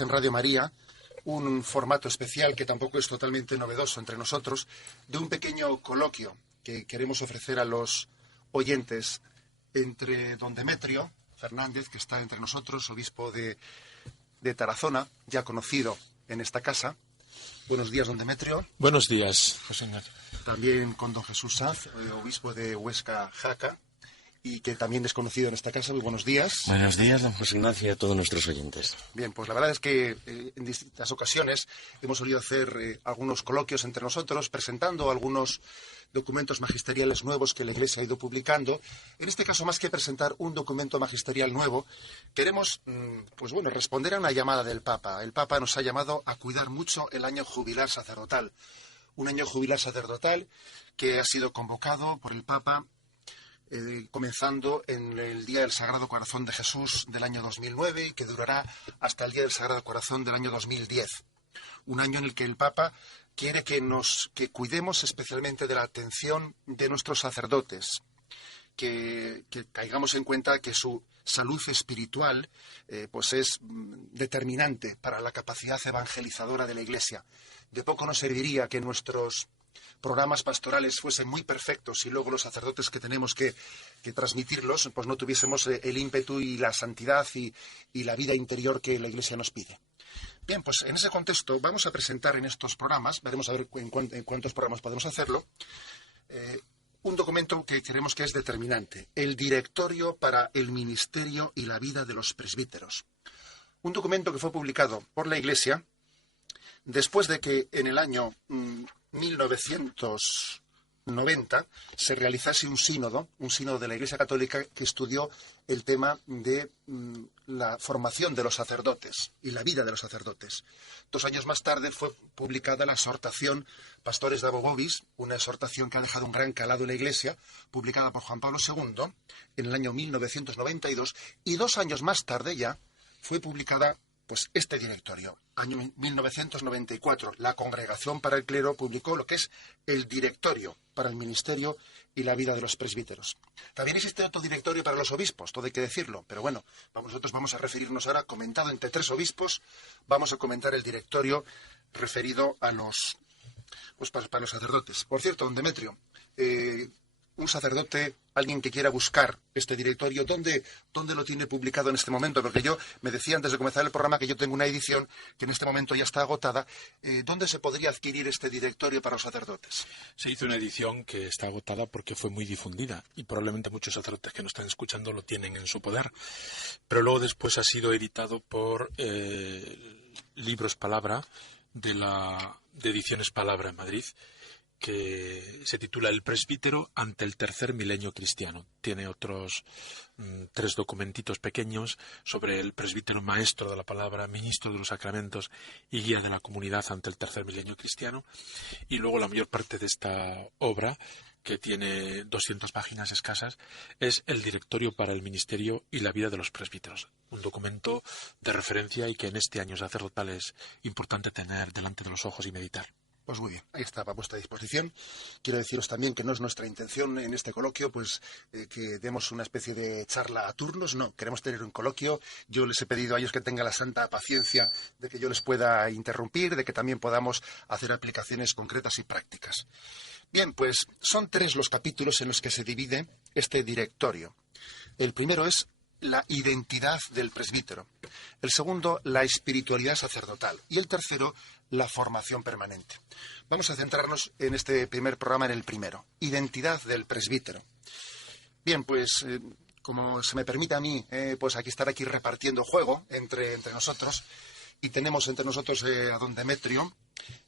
En Radio María un formato especial que tampoco es totalmente novedoso entre nosotros, de un pequeño coloquio que queremos ofrecer a los oyentes entre don Demetrio Fernández, que está entre nosotros, obispo de Tarazona, ya conocido en esta casa. Buenos días, don Demetrio. Buenos días, José Ignacio. También con don Jesús Saz, obispo de Huesca, Jaca, y que también es conocido en esta casa. Muy buenos días. Buenos días, don José Ignacio, y a todos nuestros oyentes. Bien, pues la verdad es que en distintas ocasiones hemos solido hacer algunos coloquios entre nosotros, presentando algunos documentos magisteriales nuevos que la Iglesia ha ido publicando. En este caso, más que presentar un documento magisterial nuevo, queremos, responder a una llamada del Papa. El Papa nos ha llamado a cuidar mucho el año jubilar sacerdotal. Un año jubilar sacerdotal que ha sido convocado por el Papa comenzando en el Día del Sagrado Corazón de Jesús del año 2009 y que durará hasta el Día del Sagrado Corazón del año 2010. Un año en el que el Papa quiere que cuidemos especialmente de la atención de nuestros sacerdotes, que caigamos en cuenta que su salud espiritual es determinante para la capacidad evangelizadora de la Iglesia. De poco nos serviría que nuestros programas pastorales fuesen muy perfectos y luego los sacerdotes que tenemos que transmitirlos, pues no tuviésemos el ímpetu y la santidad y la vida interior que la Iglesia nos pide. Bien, pues en ese contexto vamos a presentar en estos programas, veremos a ver en cuántos programas podemos hacerlo, un documento que creemos que es determinante, el Directorio para el Ministerio y la Vida de los Presbíteros. Un documento que fue publicado por la Iglesia después de que en el año 1990 se realizase un sínodo de la Iglesia Católica que estudió el tema de la formación de los sacerdotes y la vida de los sacerdotes. 2 años más tarde fue publicada la exhortación Pastores Dabo Vobis, una exhortación que ha dejado un gran calado en la Iglesia, publicada por Juan Pablo II en el año 1992, y 2 años más tarde ya fue publicada este directorio. Año 1994, la Congregación para el Clero publicó lo que es el Directorio para el Ministerio y la Vida de los Presbíteros. También existe otro directorio para los obispos, todo hay que decirlo, pero bueno, nosotros vamos a referirnos ahora, comentado entre 3 obispos, vamos a comentar el directorio referido a los para los sacerdotes. Por cierto, don Demetrio, un sacerdote, alguien que quiera buscar este directorio, ¿dónde lo tiene publicado en este momento? Porque yo me decía antes de comenzar el programa que yo tengo una edición que en este momento ya está agotada. ¿Dónde se podría adquirir este directorio para los sacerdotes? Se hizo una edición que está agotada porque fue muy difundida y probablemente muchos sacerdotes que nos están escuchando lo tienen en su poder. Pero luego después ha sido editado por Libros Palabra de Ediciones Palabra en Madrid, que se titula El presbítero ante el tercer milenio cristiano. Tiene otros 3 documentitos pequeños sobre el presbítero maestro de la palabra, ministro de los sacramentos y guía de la comunidad ante el tercer milenio cristiano. Y luego la mayor parte de esta obra, que tiene 200 páginas escasas, es el Directorio para el Ministerio y la Vida de los Presbíteros. Un documento de referencia y que en este año sacerdotal es importante tener delante de los ojos y meditar. Pues muy bien, ahí está a vuestra disposición. Quiero deciros también que no es nuestra intención en este coloquio que demos una especie de charla a turnos, no, queremos tener un coloquio. Yo les he pedido a ellos que tengan la santa paciencia de que yo les pueda interrumpir, de que también podamos hacer aplicaciones concretas y prácticas. Bien, pues son 3 los capítulos en los que se divide este directorio. El primero es la identidad del presbítero. El segundo, la espiritualidad sacerdotal. Y el tercero, la formación permanente. Vamos a centrarnos en este primer programa en el primero. Identidad del presbítero. Bien, como se me permite a mí, aquí estar repartiendo juego entre nosotros. Y tenemos entre nosotros a don Demetrio,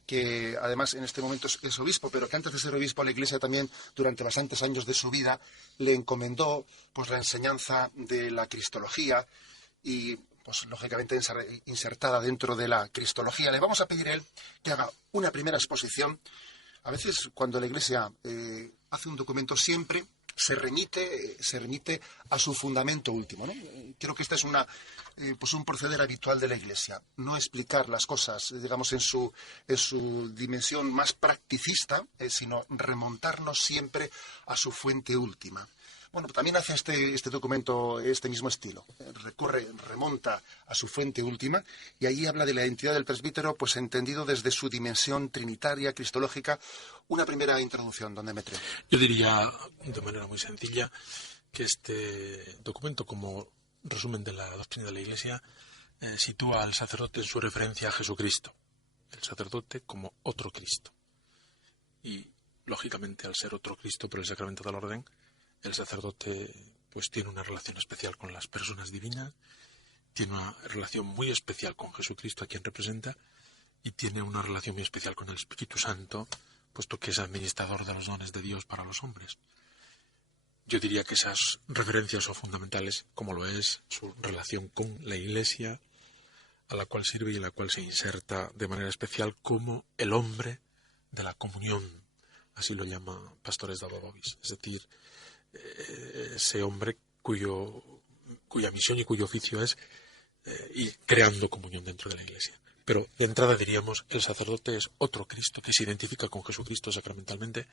que además en este momento es obispo, pero que antes de ser obispo a la Iglesia también, durante bastantes años de su vida, le encomendó la enseñanza de la cristología y, lógicamente, insertada dentro de la cristología. Le vamos a pedir a él que haga una primera exposición. A veces, cuando la Iglesia hace un documento, siempre se remite a su fundamento último, ¿no? Creo que esta es un proceder habitual de la Iglesia, no explicar las cosas, digamos, en su dimensión más practicista, sino remontarnos siempre a su fuente última. Bueno, también hace este documento este mismo estilo. Remonta a su fuente última y allí habla de la identidad del presbítero, pues entendido desde su dimensión trinitaria, cristológica. Una primera introducción, don Demetrio. Yo diría, de manera muy sencilla, que este documento, como resumen de la doctrina de la Iglesia, sitúa al sacerdote en su referencia a Jesucristo, el sacerdote como otro Cristo. Y, lógicamente, al ser otro Cristo por el sacramento del orden, el sacerdote pues tiene una relación especial con las personas divinas, tiene una relación muy especial con Jesucristo, a quien representa, y tiene una relación muy especial con el Espíritu Santo, puesto que es administrador de los dones de Dios para los hombres. Yo diría que esas referencias son fundamentales, como lo es su relación con la Iglesia, a la cual sirve y en la cual se inserta de manera especial como el hombre de la comunión, así lo llama Pastores Dabobovis, es decir, ese hombre cuya misión y cuyo oficio es ir creando comunión dentro de la Iglesia. Pero de entrada diríamos, el sacerdote es otro Cristo que se identifica con Jesucristo sacramentalmente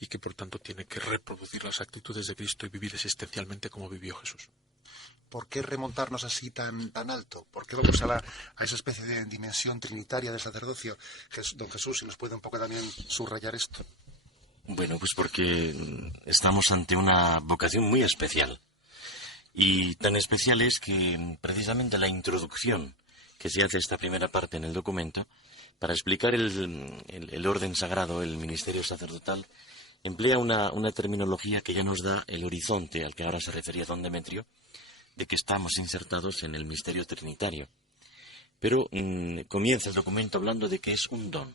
y que por tanto tiene que reproducir las actitudes de Cristo y vivir existencialmente como vivió Jesús. ¿Por qué remontarnos así tan alto? ¿Por qué vamos a esa especie de dimensión trinitaria del sacerdocio? Don Jesús, si nos puede un poco también subrayar esto. Bueno, pues porque estamos ante una vocación muy especial. Y tan especial es que precisamente la introducción que se hace esta primera parte en el documento, para explicar el orden sagrado, el ministerio sacerdotal, emplea una terminología que ya nos da el horizonte al que ahora se refería don Demetrio, de que estamos insertados en el misterio trinitario. Pero comienza el documento hablando de que es un don.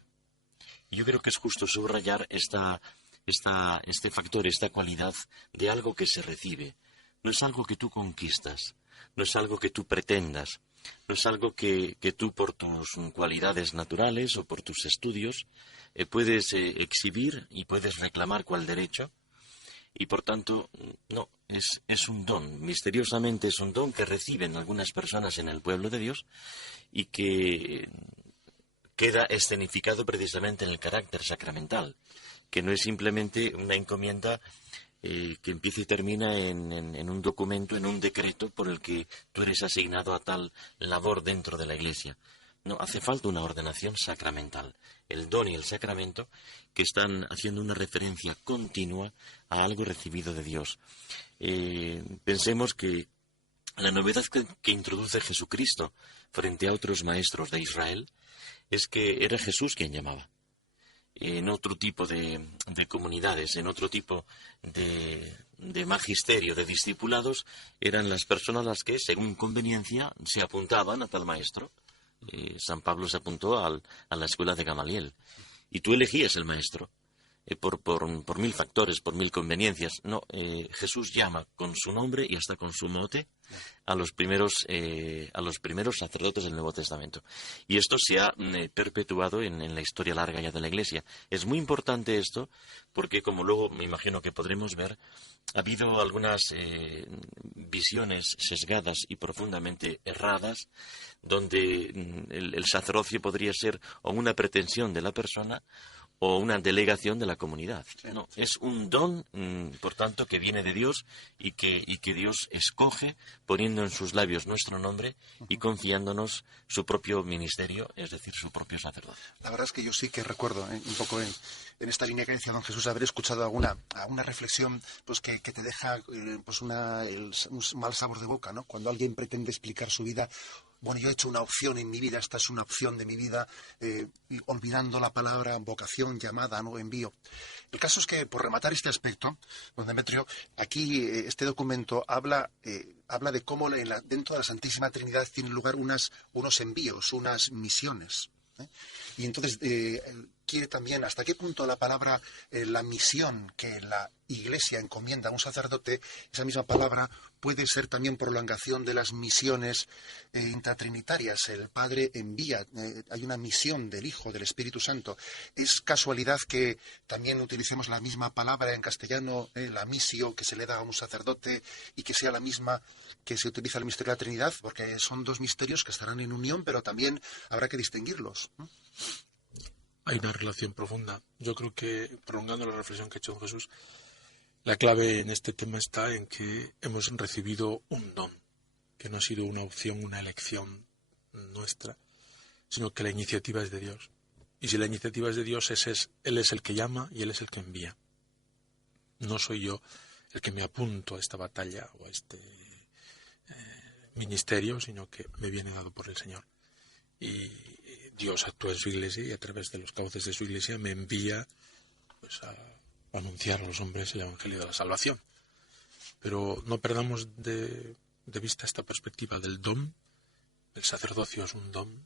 Yo creo que es justo subrayar este factor, esta cualidad de algo que se recibe. No es algo que tú conquistas, no es algo que tú pretendas, no es algo que tú por tus cualidades naturales o por tus estudios puedes exhibir y puedes reclamar cual derecho. Y por tanto, no, es un don, misteriosamente es un don que reciben algunas personas en el pueblo de Dios y que queda escenificado precisamente en el carácter sacramental, que no es simplemente una encomienda que empieza y termina en un documento, en un decreto por el que tú eres asignado a tal labor dentro de la Iglesia. No, hace falta una ordenación sacramental. El don y el sacramento que están haciendo una referencia continua a algo recibido de Dios. Pensemos que la novedad que introduce Jesucristo frente a otros maestros de Israel es que era Jesús quien llamaba. En otro tipo de comunidades, en otro tipo de magisterio, de discipulados, eran las personas las que, según conveniencia, se apuntaban a tal maestro. San Pablo se apuntó a la escuela de Gamaliel. Y tú elegías el maestro por mil factores, por mil conveniencias. No, Jesús llama con su nombre y hasta con su mote a los primeros sacerdotes del Nuevo Testamento. Y esto se ha perpetuado en la historia larga ya de la Iglesia. Es muy importante esto porque, como luego me imagino que podremos ver, ha habido algunas visiones sesgadas y profundamente erradas donde el sacerdocio podría ser o una pretensión de la persona o una delegación de la comunidad. No, es un don, por tanto, que viene de Dios y que Dios escoge poniendo en sus labios nuestro nombre y confiándonos su propio ministerio, es decir, su propio sacerdocio. La verdad es que yo sí que recuerdo un poco en esta línea que decía don Jesús, haber escuchado alguna reflexión pues que te deja pues un mal sabor de boca, ¿no? Cuando alguien pretende explicar su vida. Bueno, yo he hecho una opción en mi vida, esta es una opción de mi vida, y olvidando la palabra vocación, llamada, no envío. El caso es que, por rematar este aspecto, don Demetrio, aquí este documento habla de cómo dentro de la Santísima Trinidad tienen lugar unos envíos, unas misiones. Y entonces quiere también hasta qué punto la palabra, la misión que la Iglesia encomienda a un sacerdote, esa misma palabra puede ser también prolongación de las misiones intratrinitarias. El Padre envía, hay una misión del Hijo, del Espíritu Santo. Es casualidad que también utilicemos la misma palabra en castellano, la missio, que se le da a un sacerdote y que sea la misma que se utiliza en el misterio de la Trinidad, porque son dos misterios que estarán en unión, pero también habrá que distinguirlos, ¿no? Hay una relación profunda. Yo creo que, prolongando la reflexión que ha hecho don Jesús, La clave en este tema está en que hemos recibido un don, que no ha sido una opción, una elección nuestra, sino que la iniciativa es de Dios. Y si la iniciativa es de Dios, Él es el que llama y Él es el que envía. No soy yo el que me apunto a esta batalla o a este ministerio, sino que me viene dado por el Señor. Y Dios actúa en su iglesia y a través de los cauces de su iglesia me envía pues, a anunciar a los hombres el Evangelio de la salvación. Pero no perdamos de vista esta perspectiva del don. El sacerdocio es un don,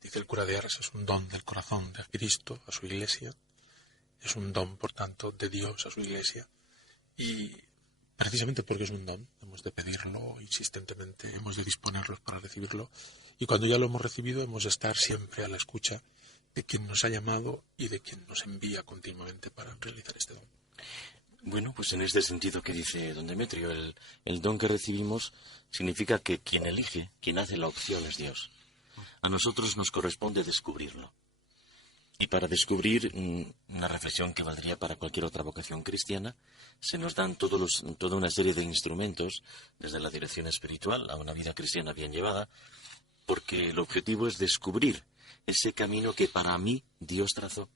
dice el cura de Ars, es un don del corazón de Cristo a su iglesia, es un don, por tanto, de Dios a su iglesia, y precisamente porque es un don, hemos de pedirlo insistentemente, hemos de disponerlos para recibirlo, y cuando ya lo hemos recibido hemos de estar siempre a la escucha de quien nos ha llamado y de quien nos envía continuamente para realizar este don. Bueno, pues en este sentido que dice don Demetrio, el don que recibimos significa que quien elige, quien hace la opción es Dios. A nosotros nos corresponde descubrirlo. Y para descubrir, una reflexión que valdría para cualquier otra vocación cristiana, se nos dan toda una serie de instrumentos, desde la dirección espiritual a una vida cristiana bien llevada, porque el objetivo es descubrir ese camino que para mí Dios trazó.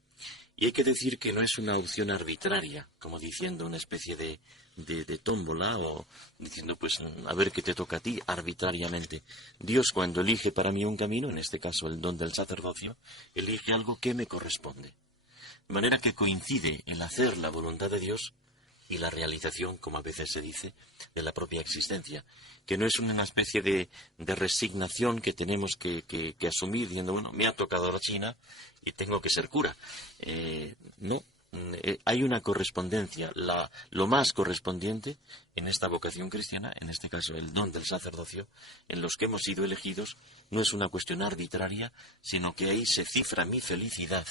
Y hay que decir que no es una opción arbitraria, como diciendo una especie de tómbola o diciendo, pues, a ver qué te toca a ti arbitrariamente. Dios, cuando elige para mí un camino, en este caso el don del sacerdocio, elige algo que me corresponde. De manera que coincide el hacer la voluntad de Dios y la realización, como a veces se dice, de la propia existencia, que no es una especie de resignación que tenemos que asumir, diciendo, bueno, me ha tocado la China y tengo que ser cura. No, hay una correspondencia, lo más correspondiente en esta vocación cristiana, en este caso el don del sacerdocio, en los que hemos sido elegidos, no es una cuestión arbitraria, sino que ahí se cifra mi felicidad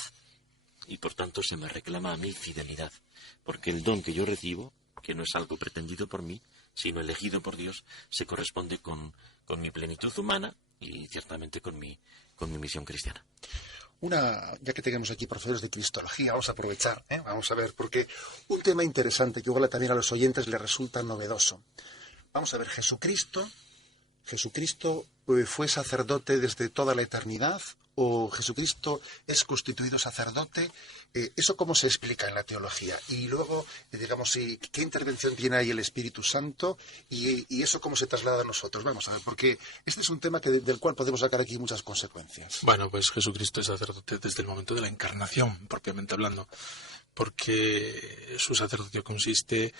y por tanto se me reclama a mi fidelidad, porque el don que yo recibo, que no es algo pretendido por mí, sino elegido por Dios, se corresponde con mi plenitud humana y ciertamente con mi misión cristiana. Ya que tenemos aquí profesores de cristología, vamos a aprovechar, vamos a ver, porque un tema interesante que igual también a los oyentes les resulta novedoso. Vamos a ver, Jesucristo fue sacerdote desde toda la eternidad, o Jesucristo es constituido sacerdote. ¿Eso cómo se explica en la teología? Y luego, digamos, ¿qué intervención tiene ahí el Espíritu Santo? Y eso cómo se traslada a nosotros. Vamos a ver, porque este es un tema del cual podemos sacar aquí muchas consecuencias. Bueno, pues Jesucristo es sacerdote desde el momento de la encarnación, propiamente hablando, porque su sacerdocio consiste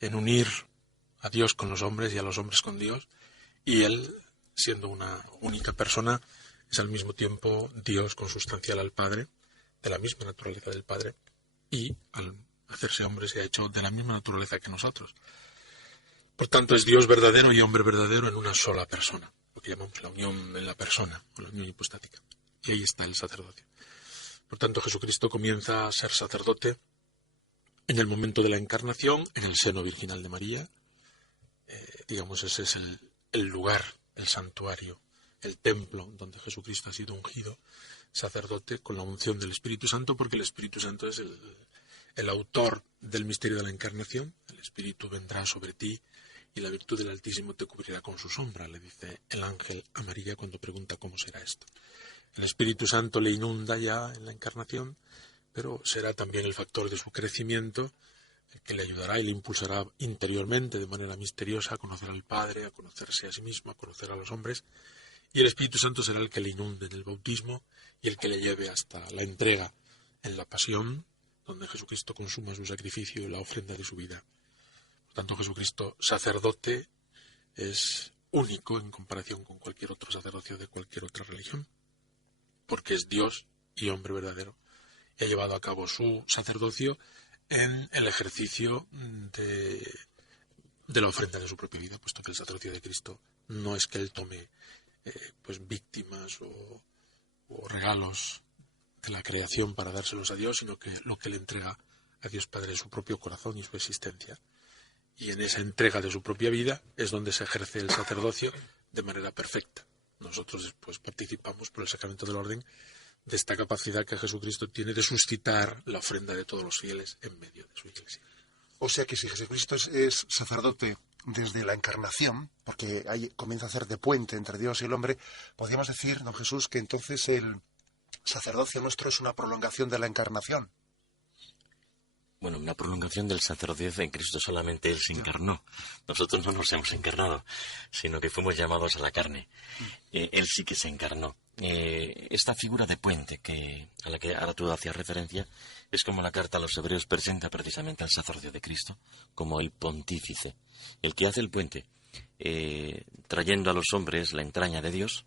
en unir a Dios con los hombres y a los hombres con Dios, y Él, siendo una única persona, es al mismo tiempo Dios consustancial al Padre, de la misma naturaleza del Padre, y al hacerse hombre se ha hecho de la misma naturaleza que nosotros. Por tanto, es Dios verdadero y hombre verdadero en una sola persona, lo que llamamos la unión en la persona, o la unión hipostática. Y ahí está el sacerdocio. Por tanto, Jesucristo comienza a ser sacerdote en el momento de la encarnación, en el seno virginal de María. Digamos, ese es el lugar, el santuario, el templo donde Jesucristo ha sido ungido sacerdote con la unción del Espíritu Santo, porque el Espíritu Santo es el autor del misterio de la encarnación. El Espíritu vendrá sobre ti y la virtud del Altísimo te cubrirá con su sombra, le dice el ángel a María cuando pregunta cómo será esto. El Espíritu Santo le inunda ya en la encarnación, pero será también el factor de su crecimiento, el que le ayudará y le impulsará interiormente de manera misteriosa a conocer al Padre, a conocerse a sí mismo, a conocer a los hombres. Y el Espíritu Santo será el que le inunde en el bautismo y el que le lleve hasta la entrega en la pasión, donde Jesucristo consuma su sacrificio y la ofrenda de su vida. Por tanto, Jesucristo, sacerdote, es único en comparación con cualquier otro sacerdocio de cualquier otra religión, porque es Dios y hombre verdadero, y ha llevado a cabo su sacerdocio en el ejercicio de la ofrenda de su propia vida, puesto que el sacerdocio de Cristo no es que Él tome víctimas o regalos de la creación para dárselos a Dios, sino que lo que le entrega a Dios Padre es su propio corazón y su existencia. Y en esa entrega de su propia vida es donde se ejerce el sacerdocio de manera perfecta. Nosotros después participamos por el sacramento del orden de esta capacidad que Jesucristo tiene de suscitar la ofrenda de todos los fieles en medio de su iglesia. O sea que si Jesucristo es sacerdote desde la encarnación, porque ahí comienza a hacer de puente entre Dios y el hombre, podríamos decir, don Jesús, que entonces el sacerdocio nuestro es una prolongación de la encarnación. Bueno, una prolongación del sacerdocio en Cristo, solamente Él se encarnó. Nosotros no nos hemos encarnado, sino que fuimos llamados a la carne. Él sí que se encarnó. Esta figura de puente a la que ahora tú hacías referencia es como la carta a los Hebreos presenta precisamente al sacerdocio de Cristo, como el pontífice, el que hace el puente, trayendo a los hombres la entraña de Dios,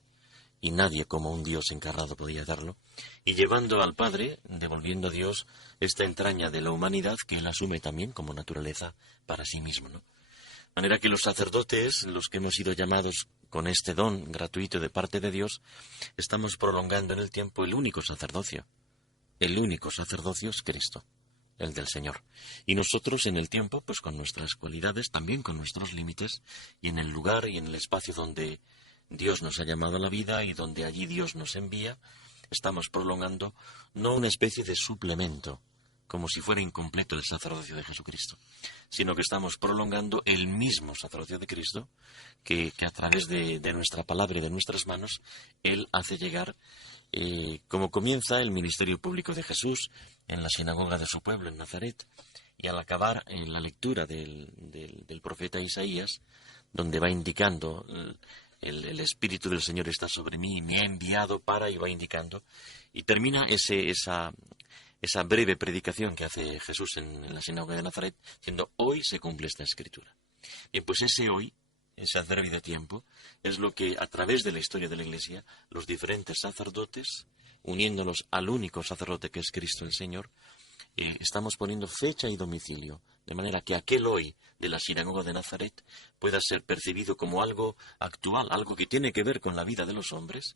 y nadie como un Dios encarnado podía darlo, y llevando al Padre, devolviendo a Dios esta entraña de la humanidad que Él asume también como naturaleza para sí mismo, ¿no? De manera que los sacerdotes, los que hemos sido llamados con este don gratuito de parte de Dios, estamos prolongando en el tiempo el único sacerdocio. El único sacerdocio es Cristo, el del Señor. Y nosotros en el tiempo, pues con nuestras cualidades, también con nuestros límites, y en el lugar y en el espacio donde Dios nos ha llamado a la vida y donde allí Dios nos envía, estamos prolongando no una especie de suplemento, como si fuera incompleto el sacerdocio de Jesucristo, sino que estamos prolongando el mismo sacerdocio de Cristo que a través de nuestra palabra y de nuestras manos Él hace llegar, como comienza el ministerio público de Jesús en la sinagoga de su pueblo, en Nazaret, y al acabar en la lectura del profeta Isaías, donde va indicando el Espíritu del Señor está sobre mí, me ha enviado para, y va indicando, y termina esa breve predicación que hace Jesús en la sinagoga de Nazaret, diciendo, hoy se cumple esta Escritura. Bien, pues ese hoy, ese adverbio de tiempo, es lo que a través de la historia de la Iglesia, los diferentes sacerdotes, uniéndolos al único sacerdote que es Cristo el Señor, estamos poniendo fecha y domicilio, de manera que aquel hoy de la sinagoga de Nazaret pueda ser percibido como algo actual, algo que tiene que ver con la vida de los hombres,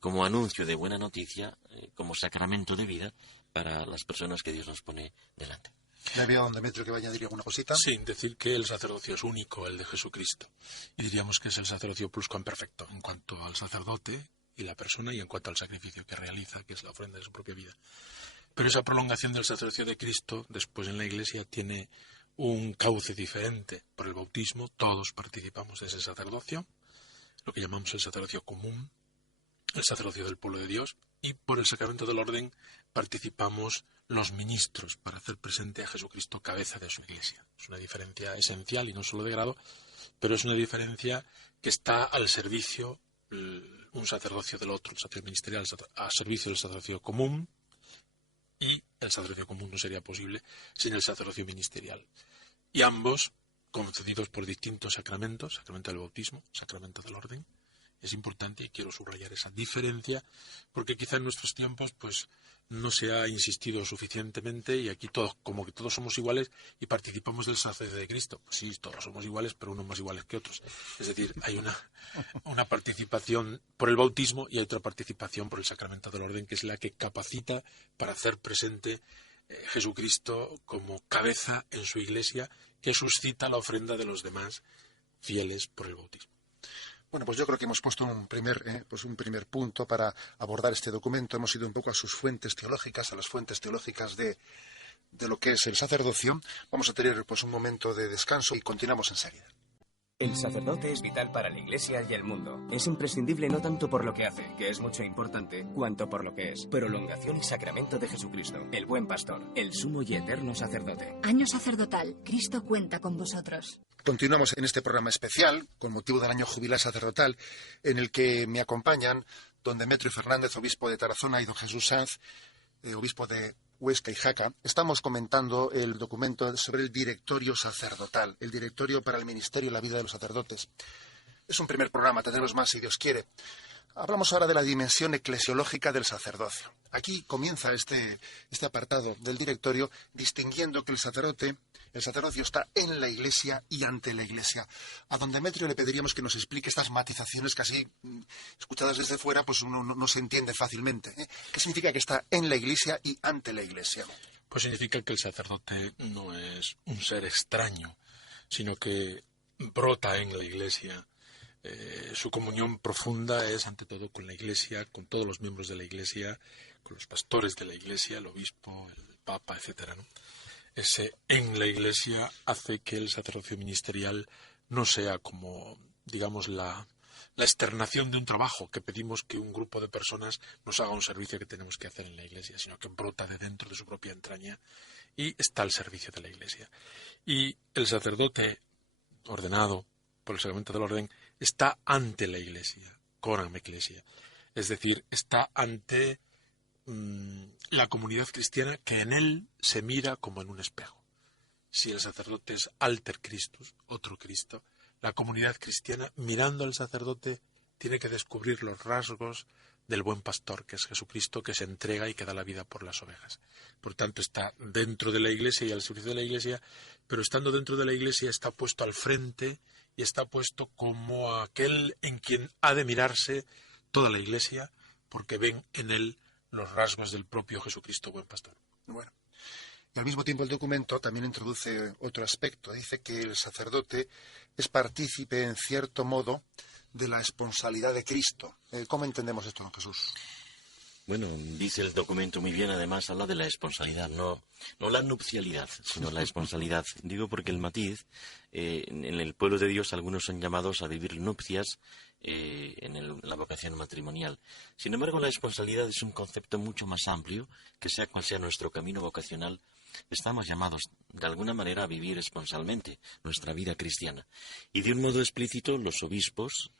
como anuncio de buena noticia, como sacramento de vida para las personas que Dios nos pone delante. ¿Ya había don Demetrio que va a añadir alguna cosita? Sí, decir que el sacerdocio es único, el de Jesucristo. Y diríamos que es el sacerdocio pluscuamperfecto en cuanto al sacerdote y la persona y en cuanto al sacrificio que realiza, que es la ofrenda de su propia vida. Pero esa prolongación del sacerdocio de Cristo, después en la Iglesia, tiene un cauce diferente. Por el bautismo, todos participamos de ese sacerdocio, lo que llamamos el sacerdocio común, el sacerdocio del pueblo de Dios, y por el sacramento del orden participamos los ministros para hacer presente a Jesucristo cabeza de su Iglesia. Es una diferencia esencial y no solo de grado, pero es una diferencia que está al servicio, un sacerdocio del otro, el sacerdocio ministerial, al servicio del sacerdocio común, y el sacerdocio común no sería posible sin el sacerdocio ministerial. Y ambos concedidos por distintos sacramentos, sacramento del bautismo, sacramento del orden. Es importante y quiero subrayar esa diferencia porque quizá en nuestros tiempos pues no se ha insistido suficientemente y aquí todos, como que todos somos iguales y participamos del sacerdocio de Cristo. Pues sí, todos somos iguales, pero unos más iguales que otros. Es decir, hay una participación por el bautismo y hay otra participación por el sacramento del orden, que es la que capacita para hacer presente Jesucristo como cabeza en su Iglesia, que suscita la ofrenda de los demás fieles por el bautismo. Bueno, pues yo creo que hemos puesto un primer punto para abordar este documento. Hemos ido un poco a sus fuentes teológicas, a las fuentes teológicas de lo que es el sacerdocio. Vamos a tener pues un momento de descanso y continuamos enseguida. El sacerdote es vital para la Iglesia y el mundo. Es imprescindible no tanto por lo que hace, que es mucho importante, cuanto por lo que es. Prolongación y sacramento de Jesucristo, el buen pastor, el sumo y eterno sacerdote. Año sacerdotal. Cristo cuenta con vosotros. Continuamos en este programa especial, con motivo del año jubilar sacerdotal, en el que me acompañan don Demetrio Fernández, obispo de Tarazona, y don Jesús Sanz, obispo de Huesca y Jaca. Estamos comentando el documento sobre el directorio sacerdotal, el directorio para el ministerio y la vida de los sacerdotes. Es un primer programa, tendremos más si Dios quiere. Hablamos ahora de la dimensión eclesiológica del sacerdocio. Aquí comienza este apartado del directorio distinguiendo que el sacerdocio está en la Iglesia y ante la Iglesia. A don Demetrio le pediríamos que nos explique estas matizaciones que así, escuchadas desde fuera, pues uno no se entiende fácilmente. ¿Qué significa que está en la Iglesia y ante la Iglesia? Pues significa que el sacerdote no es un ser extraño, sino que brota en la Iglesia. Su comunión profunda es ante todo con la Iglesia, con todos los miembros de la Iglesia, con los pastores de la Iglesia, el obispo, el papa, etcétera, ¿no? Ese en la Iglesia hace que el sacerdocio ministerial no sea como, digamos, la externación de un trabajo que pedimos que un grupo de personas nos haga un servicio que tenemos que hacer en la Iglesia, sino que brota de dentro de su propia entraña y está al servicio de la Iglesia. Y el sacerdote ordenado por el sacramento del orden está ante la Iglesia, coram ecclesia, es decir, está ante la comunidad cristiana que en él se mira como en un espejo. Si el sacerdote es alter Christus, otro Cristo, la comunidad cristiana, mirando al sacerdote, tiene que descubrir los rasgos del buen pastor, que es Jesucristo, que se entrega y que da la vida por las ovejas. Por tanto, está dentro de la Iglesia y al servicio de la Iglesia, pero estando dentro de la Iglesia está puesto al frente y está puesto como aquel en quien ha de mirarse toda la Iglesia, porque ven en él los rasgos del propio Jesucristo, buen pastor. Bueno, y al mismo tiempo el documento también introduce otro aspecto. Dice que el sacerdote es partícipe, en cierto modo, de la esponsalidad de Cristo. ¿Cómo entendemos esto, don Jesús? Bueno, dice el documento muy bien, además habla de la esponsalidad, no la nupcialidad, sino la esponsalidad. Digo porque el matiz, en el pueblo de Dios algunos son llamados a vivir nupcias en la vocación matrimonial. Sin embargo, la esponsalidad es un concepto mucho más amplio, que sea cual sea nuestro camino vocacional, estamos llamados de alguna manera a vivir esponsalmente nuestra vida cristiana. Y de un modo explícito los obispos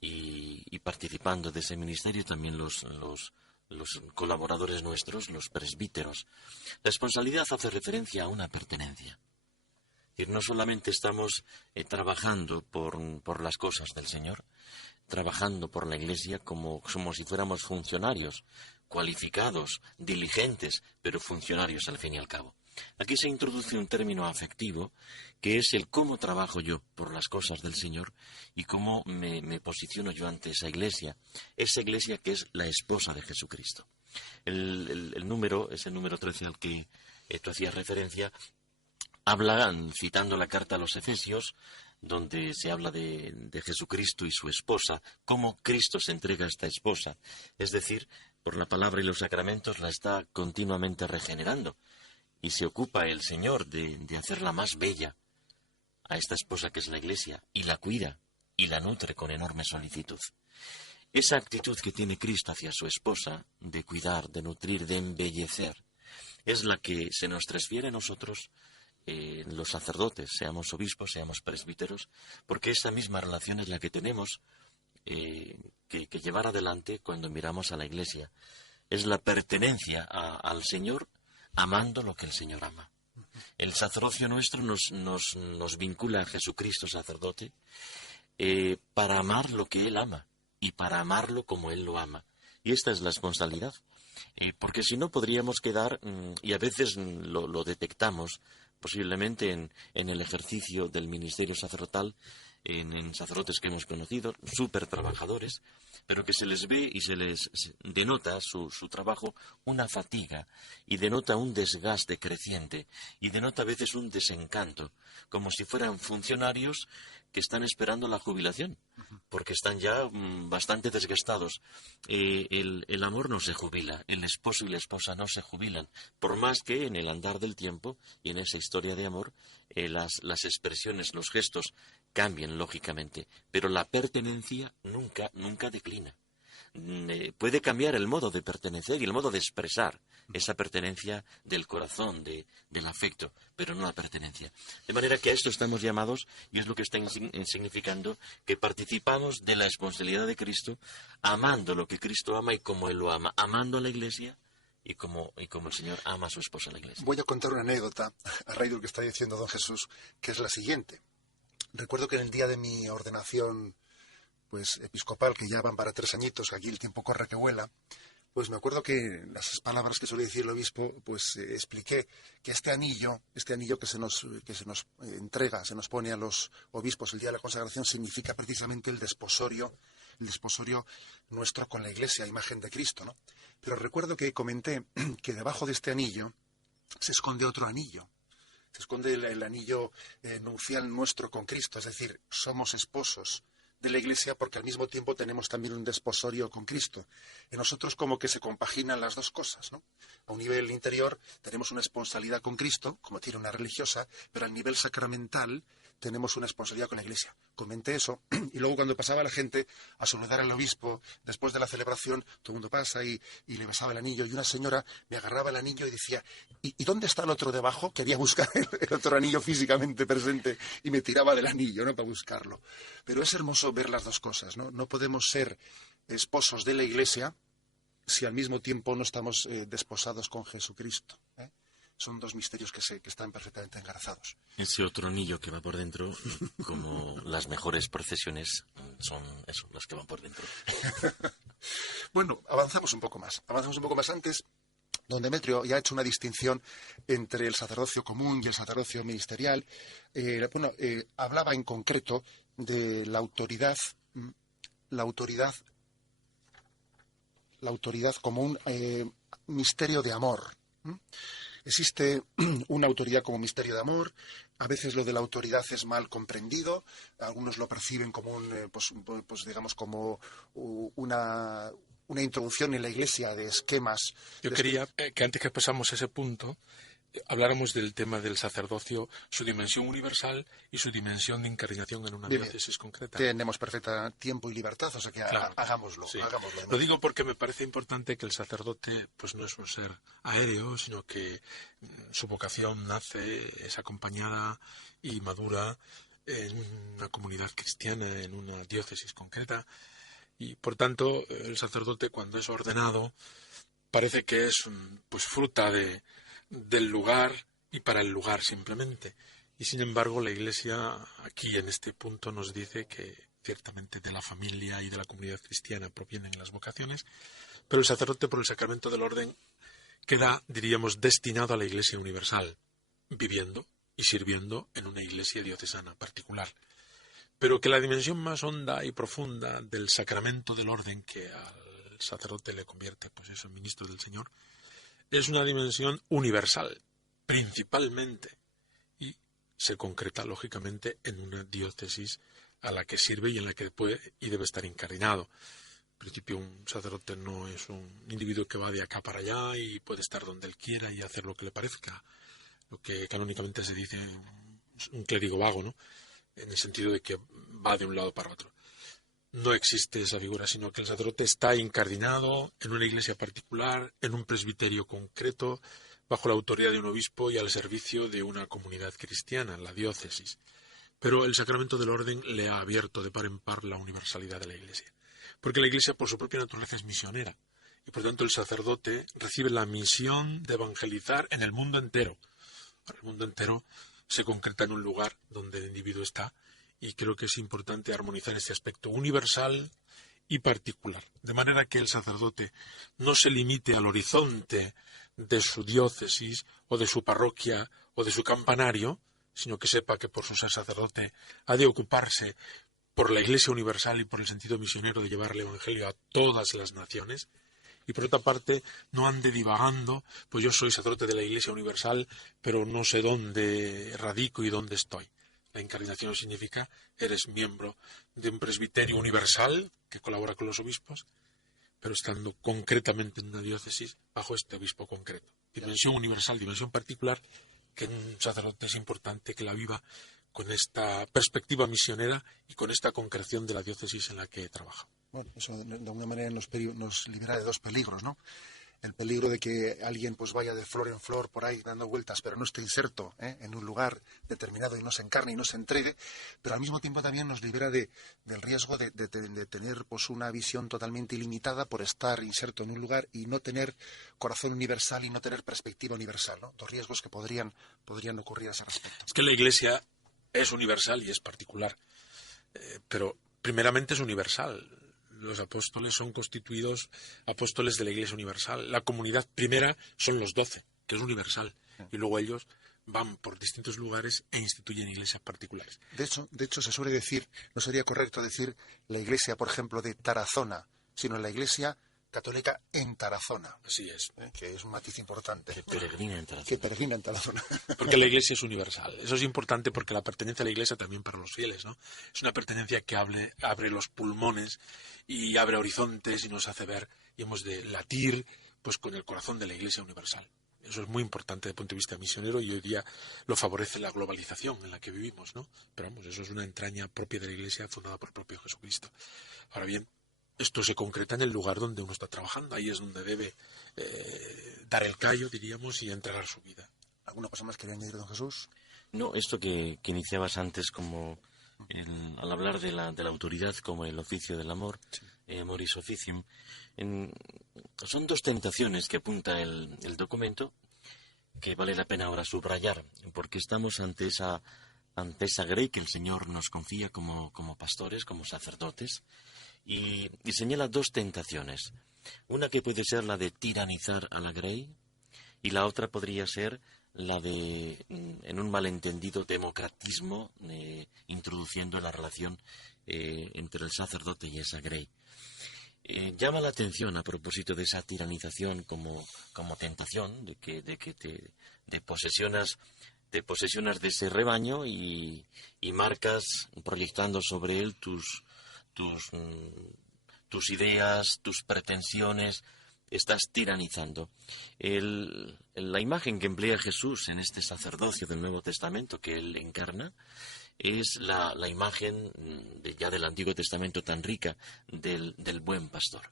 y participando de ese ministerio también los colaboradores nuestros, los presbíteros. La esponsalidad hace referencia a una pertenencia. Es decir, no solamente estamos trabajando por las cosas del Señor, trabajando por la Iglesia como si fuéramos funcionarios, cualificados, diligentes, pero funcionarios al fin y al cabo. Aquí se introduce un término afectivo que es el cómo trabajo yo por las cosas del Señor y cómo me posiciono yo ante esa iglesia que es la esposa de Jesucristo. El número, ese número 13 al que tú hacías referencia, habla, citando la carta a los Efesios, donde se habla de Jesucristo y su esposa, cómo Cristo se entrega a esta esposa, es decir, por la palabra y los sacramentos la está continuamente regenerando. Y se ocupa el Señor de hacerla más bella a esta esposa que es la Iglesia, y la cuida y la nutre con enorme solicitud. Esa actitud que tiene Cristo hacia su esposa, de cuidar, de nutrir, de embellecer, es la que se nos transfiere a nosotros, los sacerdotes, seamos obispos, seamos presbíteros, porque esa misma relación es la que tenemos que llevar adelante cuando miramos a la Iglesia. Es la pertenencia al Señor, amando lo que el Señor ama. El sacerdocio nuestro nos vincula a Jesucristo sacerdote para amar lo que Él ama y para amarlo como Él lo ama. Y esta es la esponsalidad. Porque si no podríamos quedar, y a veces lo detectamos posiblemente en el ejercicio del ministerio sacerdotal, en sacerdotes que hemos conocido, súper trabajadores, pero que se les ve y se les denota su trabajo una fatiga y denota un desgaste creciente y denota a veces un desencanto, como si fueran funcionarios que están esperando la jubilación, porque están ya bastante desgastados. El amor no se jubila, el esposo y la esposa no se jubilan, por más que en el andar del tiempo y en esa historia de amor las expresiones, los gestos cambien lógicamente, pero la pertenencia nunca declina. Puede cambiar el modo de pertenecer y el modo de expresar esa pertenencia del corazón, del afecto, pero no la pertenencia. De manera que a esto estamos llamados, y es lo que está significando, que participamos de la esponsalidad de Cristo, amando lo que Cristo ama y como Él lo ama, amando a la Iglesia y como el Señor ama a su esposa, la Iglesia. Voy a contar una anécdota a raíz de lo que está diciendo don Jesús, que es la siguiente. Recuerdo que en el día de mi ordenación episcopal, que ya van para 3 añitos, que aquí el tiempo corre que vuela, pues me acuerdo que las palabras que suele decir el obispo, expliqué que este anillo que se nos entrega, se nos pone a los obispos el día de la consagración, significa precisamente el desposorio nuestro con la Iglesia, imagen de Cristo, ¿no? Pero recuerdo que comenté que debajo de este anillo se esconde otro anillo. Se esconde el anillo nupcial nuestro con Cristo, es decir, somos esposos de la Iglesia, porque al mismo tiempo tenemos también un desposorio con Cristo. En nosotros como que se compaginan las dos cosas, ¿no? A un nivel interior tenemos una esponsalidad con Cristo, como tiene una religiosa, pero al nivel sacramental tenemos una responsabilidad con la Iglesia. Comenté eso, y luego cuando pasaba la gente a saludar al obispo, después de la celebración, todo el mundo pasa y le besaba el anillo, y una señora me agarraba el anillo y decía, ¿y dónde está el otro debajo? Quería buscar el otro anillo físicamente presente, y me tiraba del anillo, ¿no?, para buscarlo. Pero es hermoso ver las dos cosas, ¿no? No podemos ser esposos de la Iglesia si al mismo tiempo no estamos desposados con Jesucristo, ¿eh? Son dos misterios que están perfectamente engarzados. Ese otro anillo que va por dentro, como las mejores procesiones, son eso, las que van por dentro. Bueno, avanzamos un poco más. Antes, don Demetrio ya ha hecho una distinción entre el sacerdocio común y el sacerdocio ministerial. Hablaba en concreto de la autoridad como un misterio de amor. Existe una autoridad como misterio de amor. A veces lo de la autoridad es mal comprendido. Algunos lo perciben como digamos como una introducción en la Iglesia de esquemas. Yo quería que antes que pasamos a ese punto habláramos del tema del sacerdocio, su dimensión universal y su dimensión de encarnación en una diócesis concreta. Tenemos perfecto tiempo y libertad, o sea que claro, hagámoslo. Sí. Hagámoslo. Lo digo porque me parece importante que el sacerdote pues no es un ser aéreo, sino que su vocación nace, es acompañada y madura en una comunidad cristiana, en una diócesis concreta, y por tanto el sacerdote, cuando es ordenado, parece que es pues fruta del lugar y para el lugar simplemente. Y sin embargo la Iglesia aquí en este punto nos dice que ciertamente de la familia y de la comunidad cristiana provienen las vocaciones, pero el sacerdote por el sacramento del orden queda, diríamos, destinado a la Iglesia universal, viviendo y sirviendo en una iglesia diocesana particular. Pero que la dimensión más honda y profunda del sacramento del orden, que al sacerdote le convierte pues eso, en ministro del Señor, es una dimensión universal, principalmente, y se concreta, lógicamente, en una diócesis a la que sirve y en la que puede y debe estar incardinado. En principio, un sacerdote no es un individuo que va de acá para allá y puede estar donde él quiera y hacer lo que le parezca, lo que canónicamente se dice un clérigo vago, ¿no?, en el sentido de que va de un lado para otro. No existe esa figura, sino que el sacerdote está incardinado en una iglesia particular, en un presbiterio concreto, bajo la autoridad de un obispo y al servicio de una comunidad cristiana, la diócesis. Pero el sacramento del orden le ha abierto de par en par la universalidad de la iglesia. Porque la iglesia, por su propia naturaleza, es misionera. Y por tanto el sacerdote recibe la misión de evangelizar en el mundo entero. El mundo entero se concreta en un lugar donde el individuo está. Y creo que es importante armonizar este aspecto universal y particular, de manera que el sacerdote no se limite al horizonte de su diócesis o de su parroquia o de su campanario, sino que sepa que por su ser sacerdote ha de ocuparse por la Iglesia universal y por el sentido misionero de llevar el Evangelio a todas las naciones. Y por otra parte, no ande divagando, pues yo soy sacerdote de la Iglesia universal, pero no sé dónde radico y dónde estoy. La encarnación significa eres miembro de un presbiterio universal que colabora con los obispos, pero estando concretamente en una diócesis bajo este obispo concreto. Dimensión universal, dimensión particular, que en un sacerdote es importante que la viva con esta perspectiva misionera y con esta concreción de la diócesis en la que trabaja. Bueno, eso de alguna manera nos libera de dos peligros, ¿no? El peligro de que alguien pues vaya de flor en flor por ahí dando vueltas, pero no esté inserto en un lugar determinado y no se encarne y no se entregue, pero al mismo tiempo también nos libera del riesgo de tener pues una visión totalmente ilimitada por estar inserto en un lugar y no tener corazón universal y no tener perspectiva universal, ¿no? Dos riesgos que podrían ocurrir a ese respecto. Es que la Iglesia es universal y es particular, pero primeramente es universal. Los apóstoles son constituidos apóstoles de la Iglesia universal. La comunidad primera son los 12, que es universal, y luego ellos van por distintos lugares e instituyen iglesias particulares. De hecho, se suele decir, no sería correcto decir la iglesia, por ejemplo, de Tarazona, sino la iglesia católica en Tarazona. Así es. Que es un matiz importante. Que peregrina en Tarazona. Que peregrina en Tarazona. Porque la Iglesia es universal. Eso es importante porque la pertenencia a la Iglesia también para los fieles, ¿no? Es una pertenencia que abre los pulmones y abre horizontes y nos hace ver, y hemos de latir pues con el corazón de la Iglesia universal. Eso es muy importante desde el punto de vista misionero y hoy día lo favorece la globalización en la que vivimos, ¿no? Pero vamos, eso es una entraña propia de la Iglesia fundada por el propio Jesucristo. Ahora bien, esto se concreta en el lugar donde uno está trabajando. Ahí es donde debe dar el callo, diríamos, y entregar su vida. ¿Alguna cosa más quería añadir, don Jesús? No, esto que iniciabas antes como al hablar de la autoridad como el oficio del amor, Amoris Officium, son dos tentaciones que apunta el documento que vale la pena ahora subrayar, porque estamos ante esa grey que el Señor nos confía como pastores, como sacerdotes, y señala dos tentaciones. Una que puede ser la de tiranizar a la grey, y la otra podría ser la de, en un malentendido, democratismo, introduciendo la relación entre el sacerdote y esa grey. Llama la atención a propósito de esa tiranización como tentación, de que te posesionas de ese rebaño y marcas proyectando sobre él tus ideas, tus pretensiones. Estás tiranizando. La imagen que emplea Jesús en este sacerdocio del Nuevo Testamento que él encarna es la imagen ya del Antiguo Testamento tan rica del buen pastor.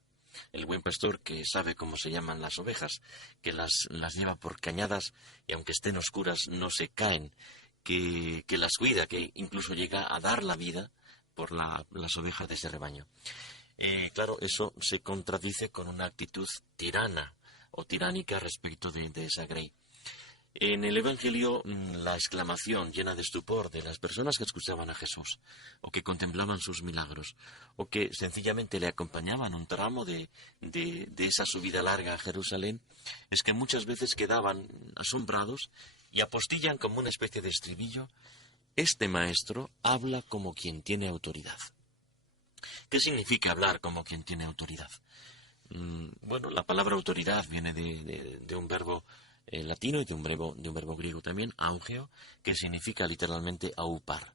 El buen pastor que sabe cómo se llaman las ovejas, que las lleva por cañadas y aunque estén oscuras no se caen, que las cuida, que incluso llega a dar la vida por las ovejas de ese rebaño. Claro, eso se contradice con una actitud tirana o tiránica respecto de esa grey. En el Evangelio, la exclamación llena de estupor de las personas que escuchaban a Jesús, o que contemplaban sus milagros, o que sencillamente le acompañaban un tramo de esa subida larga a Jerusalén, es que muchas veces quedaban asombrados y apostillan como una especie de estribillo: este maestro habla como quien tiene autoridad. ¿Qué significa hablar como quien tiene autoridad? Bueno, la palabra autoridad viene de un verbo latino y de un verbo griego también, augeo, que significa literalmente aupar.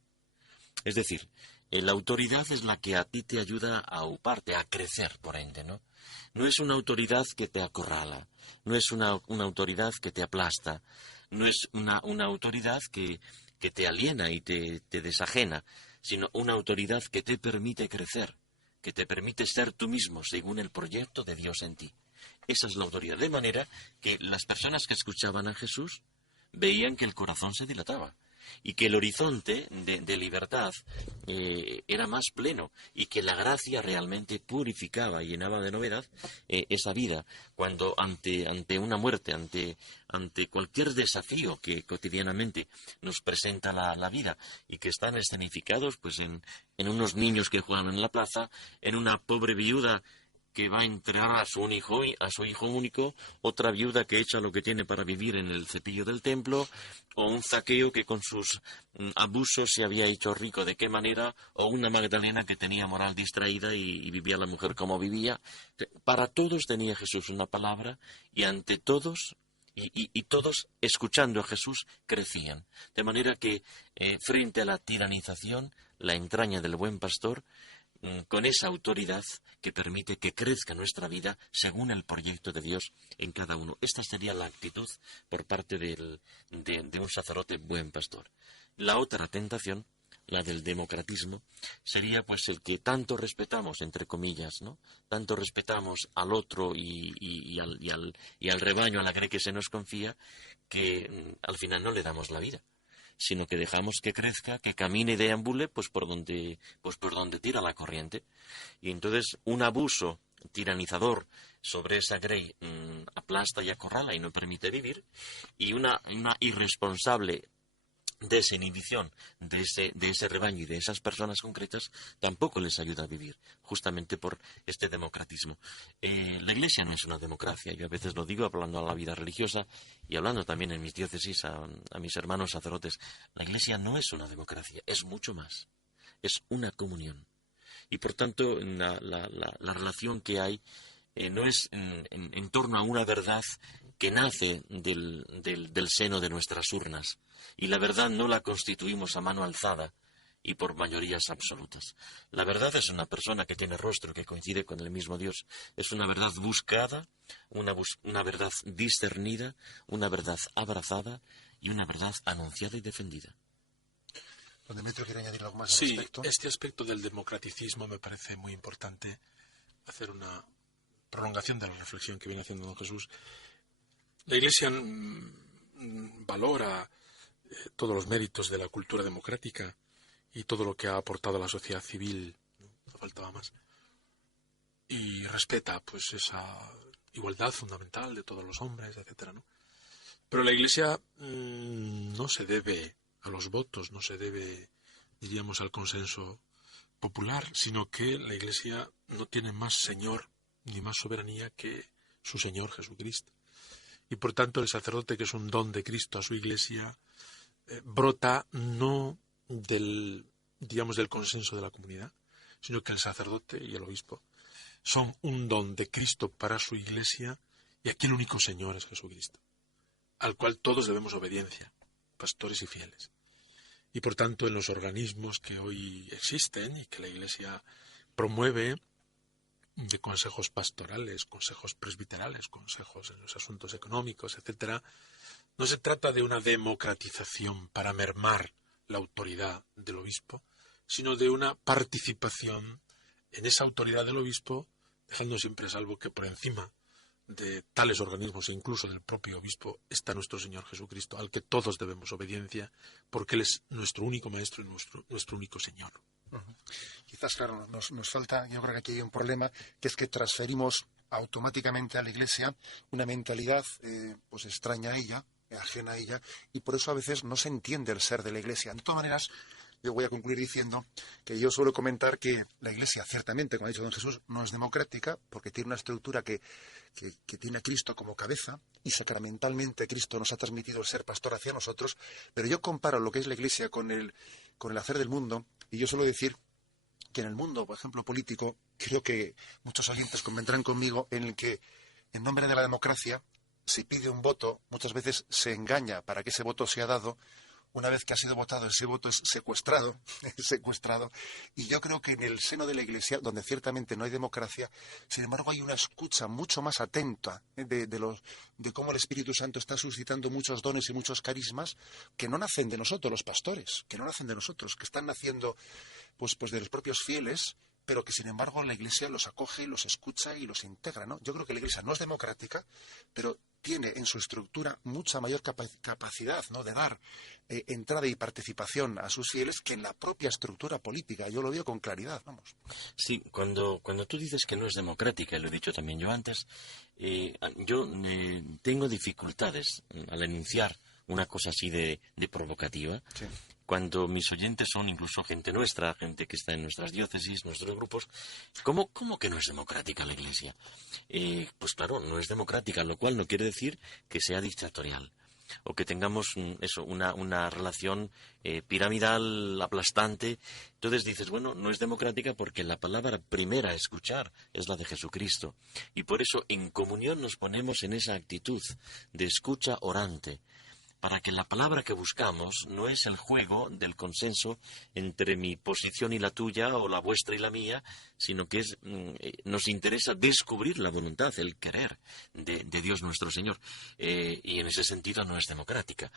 Es decir, la autoridad es la que a ti te ayuda a auparte, a crecer, por ende, ¿no? No es una autoridad que te acorrala, no es una autoridad que te aplasta, no es una autoridad que te aliena y te desajena, sino una autoridad que te permite crecer, que te permite ser tú mismo según el proyecto de Dios en ti. Esa es la autoridad, de manera que las personas que escuchaban a Jesús veían que el corazón se dilataba y que el horizonte de libertad era más pleno y que la gracia realmente purificaba y llenaba de novedad esa vida, cuando ante una muerte, ante cualquier desafío que cotidianamente nos presenta la vida y que están escenificados pues en unos niños que juegan en la plaza, en una pobre viuda que va a entregar a su hijo único, otra viuda que echa lo que tiene para vivir en el cepillo del templo, o un Zaqueo que con sus abusos se había hecho rico de qué manera, o una Magdalena que tenía moral distraída y vivía la mujer como vivía. Para todos tenía Jesús una palabra y ante todos, y todos escuchando a Jesús crecían. De manera que frente a la tiranización, la entraña del buen pastor, con esa autoridad que permite que crezca nuestra vida según el proyecto de Dios en cada uno. Esta sería la actitud por parte de un sacerdote buen pastor. La otra tentación, la del democratismo, sería pues el que tanto respetamos, entre comillas, ¿no? Tanto respetamos al otro y al rebaño, a la grey que se nos confía, que al final no le damos la vida, sino que dejamos que crezca, que camine y deambule pues por donde tira la corriente. Y entonces un abuso tiranizador sobre esa grey aplasta y acorrala y no permite vivir, y una irresponsable desinhibición de ese rebaño y de esas personas concretas tampoco les ayuda a vivir, justamente por este democratismo. La Iglesia no es una democracia, yo a veces lo digo hablando a la vida religiosa y hablando también en mis diócesis a mis hermanos sacerdotes. La Iglesia no es una democracia, es mucho más, es una comunión. Y por tanto la relación que hay no es en torno a una verdad que nace del seno de nuestras urnas. Y la verdad no la constituimos a mano alzada y por mayorías absolutas. La verdad es una persona que tiene rostro, que coincide con el mismo Dios. Es una verdad buscada, una verdad discernida, una verdad abrazada y una verdad anunciada y defendida. Don Demetrio, ¿quiere añadir algo más al respecto? Sí, este aspecto del democraticismo me parece muy importante, hacer una prolongación de la reflexión que viene haciendo don Jesús. La Iglesia valora todos los méritos de la cultura democrática y todo lo que ha aportado a la sociedad civil, no faltaba más, y respeta pues esa igualdad fundamental de todos los hombres, etcétera, ¿no? Pero la Iglesia no se debe a los votos, no se debe, diríamos, al consenso popular, sino que la Iglesia no tiene más Señor ni más soberanía que su Señor Jesucristo. Y por tanto el sacerdote, que es un don de Cristo a su Iglesia, brota no del consenso de la comunidad, sino que el sacerdote y el obispo son un don de Cristo para su Iglesia, y aquí el único Señor es Jesucristo, al cual todos debemos obediencia, pastores y fieles. Y por tanto en los organismos que hoy existen y que la Iglesia promueve, de consejos pastorales, consejos presbiterales, consejos en los asuntos económicos, etcétera, no se trata de una democratización para mermar la autoridad del obispo, sino de una participación en esa autoridad del obispo, dejando siempre salvo que por encima de tales organismos e incluso del propio obispo está nuestro Señor Jesucristo, al que todos debemos obediencia, porque Él es nuestro único Maestro y nuestro único Señor. Quizás, claro, nos falta, yo creo que aquí hay un problema, que es que transferimos automáticamente a la Iglesia una mentalidad pues extraña a ella, ajena a ella, y por eso a veces no se entiende el ser de la Iglesia. De todas maneras, yo voy a concluir diciendo que yo suelo comentar que la Iglesia, ciertamente, como ha dicho don Jesús, no es democrática, porque tiene una estructura que tiene a Cristo como cabeza, y sacramentalmente Cristo nos ha transmitido el ser pastor hacia nosotros, pero yo comparo lo que es la Iglesia con el hacer del mundo, y yo suelo decir que en el mundo, por ejemplo, político, creo que muchos oyentes convendrán conmigo en el que, en nombre de la democracia, se pide un voto, muchas veces se engaña para que ese voto sea dado. Una vez que ha sido votado, ese voto es secuestrado, y yo creo que en el seno de la Iglesia, donde ciertamente no hay democracia, sin embargo hay una escucha mucho más atenta de cómo el Espíritu Santo está suscitando muchos dones y muchos carismas que no nacen de nosotros, los pastores, que no nacen de nosotros, que están naciendo pues de los propios fieles, pero que sin embargo la Iglesia los acoge, los escucha y los integra, ¿no? Yo creo que la Iglesia no es democrática, pero tiene en su estructura mucha mayor capacidad, ¿no?, de dar entrada y participación a sus fieles que en la propia estructura política. Yo lo veo con claridad, vamos. Sí, cuando tú dices que no es democrática, y lo he dicho también yo antes, yo tengo dificultades al enunciar una cosa así de provocativa. Sí. Cuando mis oyentes son incluso gente nuestra, gente que está en nuestras diócesis, nuestros grupos, ¿cómo que no es democrática la Iglesia? Pues claro, no es democrática, lo cual no quiere decir que sea dictatorial o que tengamos una relación piramidal, aplastante. Entonces dices, bueno, no es democrática porque la palabra primera a escuchar es la de Jesucristo. Y por eso en comunión nos ponemos en esa actitud de escucha orante, para que la palabra que buscamos no es el juego del consenso entre mi posición y la tuya, o la vuestra y la mía, sino que nos interesa descubrir la voluntad, el querer de Dios nuestro Señor. Y en ese sentido no es democrática,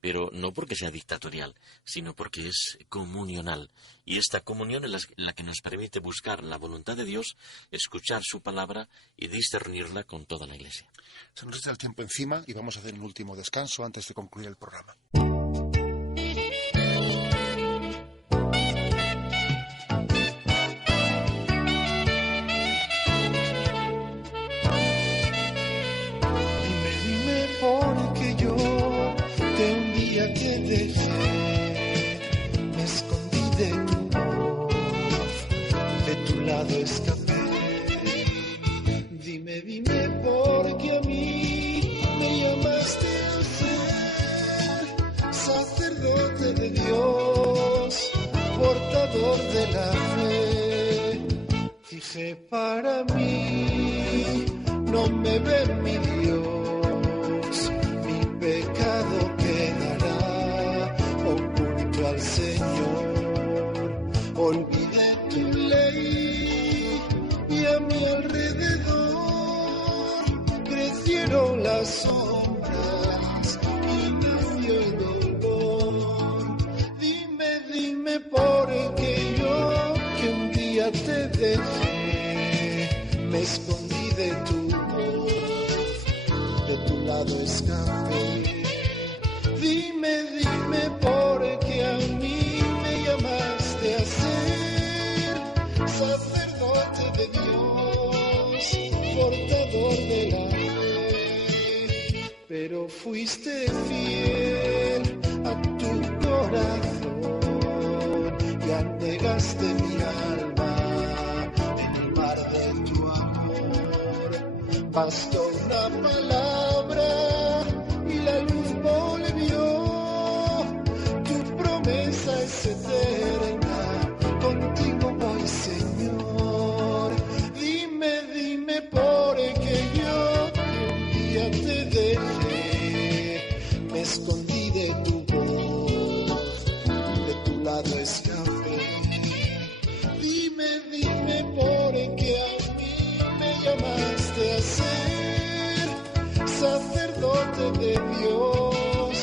pero no porque sea dictatorial, sino porque es comunional. Y esta comunión es la que nos permite buscar la voluntad de Dios, escuchar su palabra y discernirla con toda la Iglesia. Se nos echa el tiempo encima y vamos a hacer un último descanso antes de concluir el programa. Dime porque yo de un día que dejé, me escondí de tu voz, de tu lado escapé. Dime porque a mí me llamaste a ser sacerdote de Dios, portador de la fe. Dije para mí no me ve mi Dios, mi pecado quedará oculto al Señor. Olvidé tu ley y a mi alrededor crecieron las sombras y nació el dolor. Dime por qué yo que un día te dejé, me escondí de tu voz, de tu lado escapé. Dime por qué a mí me llamaste a ser sacerdote de Dios, portador de la fe, pero fuiste fiel a tu corazón y anegaste mi alma en el mar de tu amor. Bastó una palabra y la luz volvió. Tu promesa es eterna, contigo voy, Señor. Dime por qué yo un día te dejé, me escondí de tu voz, de tu lado escapé. Dime por qué a mí me llamaste a ser sacerdote de Dios,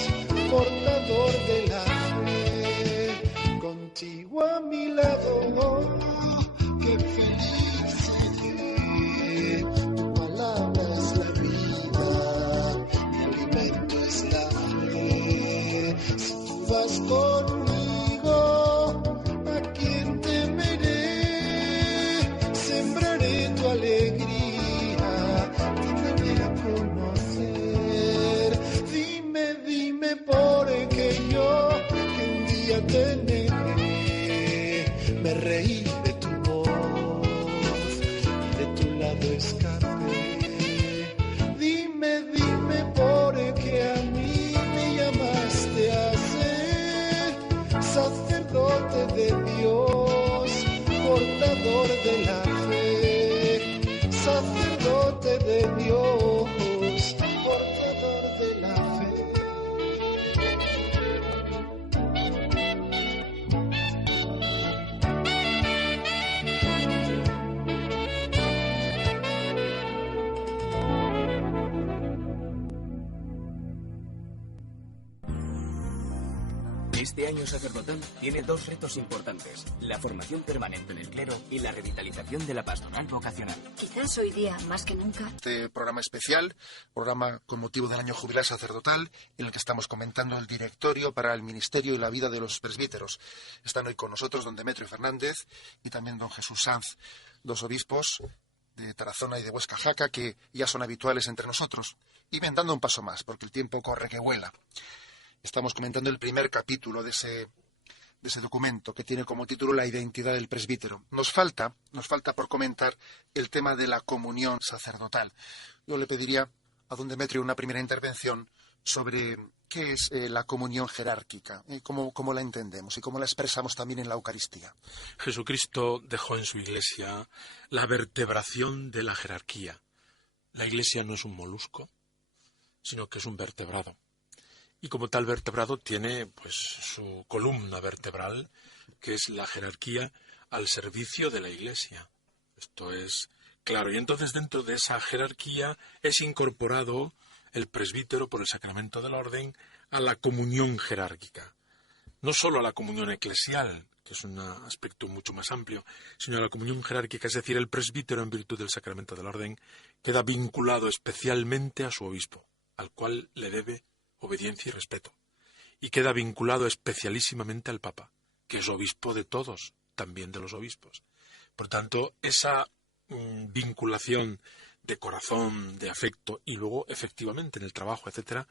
portador de la fe, contigo a mi lado, qué feliz seré. Tu palabra es la vida, mi alimento es la fe. Si tú vas conmigo, ¿a quién temeré? Sembraré tu alegría, te daré a conocer. Dime por qué yo que un día te negué, me reí de tu voz, de tu lado escapé. Dime por qué a mí me llamaste a ser sacerdote de Dios, portador de la fe, sacerdote de Dios, portador de la fe. Este año sacerdotal tiene dos retos importantes: la formación permanente en el clero y la revitalización de la pastoral vocacional. Quizás hoy día, más que nunca, Este programa especial, programa con motivo del año jubilar sacerdotal, en el que estamos comentando el directorio para el ministerio y la vida de los presbíteros. Están hoy con nosotros don Demetrio Fernández y también don Jesús Sanz, dos obispos de Tarazona y de Huesca Jaca, que ya son habituales entre nosotros. Y ven dando un paso más, porque el tiempo corre que vuela. Estamos comentando el primer capítulo de ese documento, que tiene como título La identidad del presbítero. Nos falta por comentar el tema de la comunión sacerdotal. Yo le pediría a don Demetrio una primera intervención sobre qué es la comunión jerárquica, cómo la entendemos y cómo la expresamos también en la Eucaristía. Jesucristo dejó en su Iglesia la vertebración de la jerarquía. La Iglesia no es un molusco, sino que es un vertebrado. Y como tal vertebrado tiene pues su columna vertebral, que es la jerarquía al servicio de la Iglesia. Esto es claro. Y entonces dentro de esa jerarquía es incorporado el presbítero por el sacramento de la orden a la comunión jerárquica. No solo a la comunión eclesial, que es un aspecto mucho más amplio, sino a la comunión jerárquica, es decir, el presbítero en virtud del sacramento de la orden queda vinculado especialmente a su obispo, al cual le debe obediencia y respeto, y queda vinculado especialísimamente al Papa, que es obispo de todos, también de los obispos. Por tanto, esa vinculación de corazón, de afecto, y luego, efectivamente, en el trabajo, etcétera,